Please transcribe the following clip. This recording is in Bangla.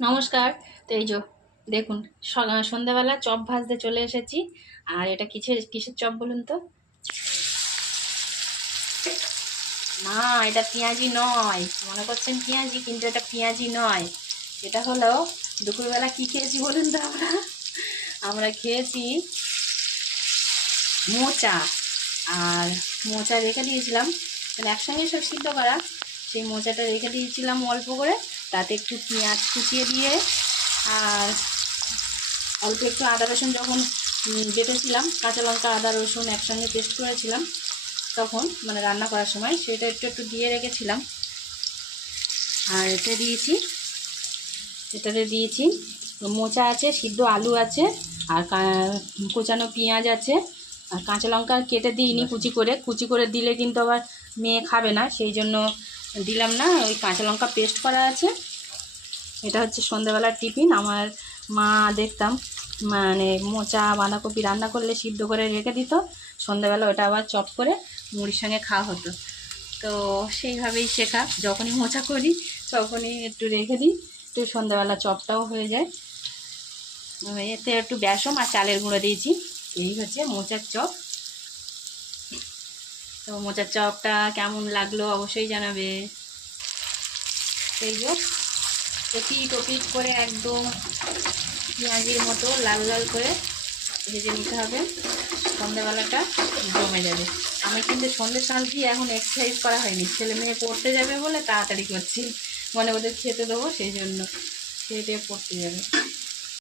নমস্কার। তো এই যে, দেখুন সন্ধ্যাবেলা চপ ভাজতে চলে এসেছি। আর এটা কিসের কিসের চপ বলুন তো? না, এটা পেঁয়াজি নয়। মনে করছেন পেঁয়াজি, কিন্তু এটা পেঁয়াজি নয়। এটা হলো দুপুরবেলা কি খেয়েছি বলুন তো আমরা? আমরা খেয়েছি মোচা। আর মোচা রেখে দিয়েছিলাম। মানে একসঙ্গে সব সিদ্ধ করা। সেই মোচাটা রেখে দিয়েছিলাম অল্প করে। তাতে একটু পেঁয়াজ কুচিয়ে দিয়ে আর অল্প একটু আদা রসুন যখন বেটেছিলাম কাঁচা লঙ্কা আদা রসুন একসঙ্গে পেস্ট করেছিলাম তখন মানে রান্না করার সময় সেটা একটু একটু দিয়ে রেখেছিলাম। আর এটা দিয়েছি এটাতে দিয়েছি মোচা আছে সিদ্ধ আলু আছে আর কুচানো পেঁয়াজ আছে। আর কাঁচা লঙ্কা কেটে দিইনি কুচি করে কুচি করে দিলে কিন্তু আবার মেয়ে খাবে না সেই জন্য দিলাম না, ওই কাঁচা লঙ্কা পেস্ট করা আছে। এটা হচ্ছে সন্ধ্যাবেলার টিফিন আমার মা দেখতাম মানে মোচা, বাঁধাকপি রান্না করলে সিদ্ধ করে রেখে দিত, সন্ধ্যাবেলা ওটা আবার চপ করে মুড়ির সঙ্গে খাওয়া হতো। তো সেইভাবেই শেখা, যখনই মোচা করি, তখনই একটু রেখে দিই একটু সন্ধ্যাবেলা চপটাও হয়ে যায়। এতে একটু বেসম আর চালের গুঁড়ো দিয়েছি, এই হচ্ছে মোচার চপ। তো মোচার চপটা কেমন লাগল অবশ্যই জানাবে। সেই এপিট ওপিট করে একদম পেঁয়াজির মতো লাল লাল করে ভেজে নিতে হবে। সন্ধ্যেবেলাটা জমে যাবে। আমি কিন্তু সন্ধ্যে সাল এখন এক্সারসাইজ করা হয়নি। ছেলে মেয়ে পড়তে যাবে বলে তাড়াতাড়ি করছি। মানে ওদের খেতে দেবো সেই জন্য। খেয়ে পড়তে যাবে।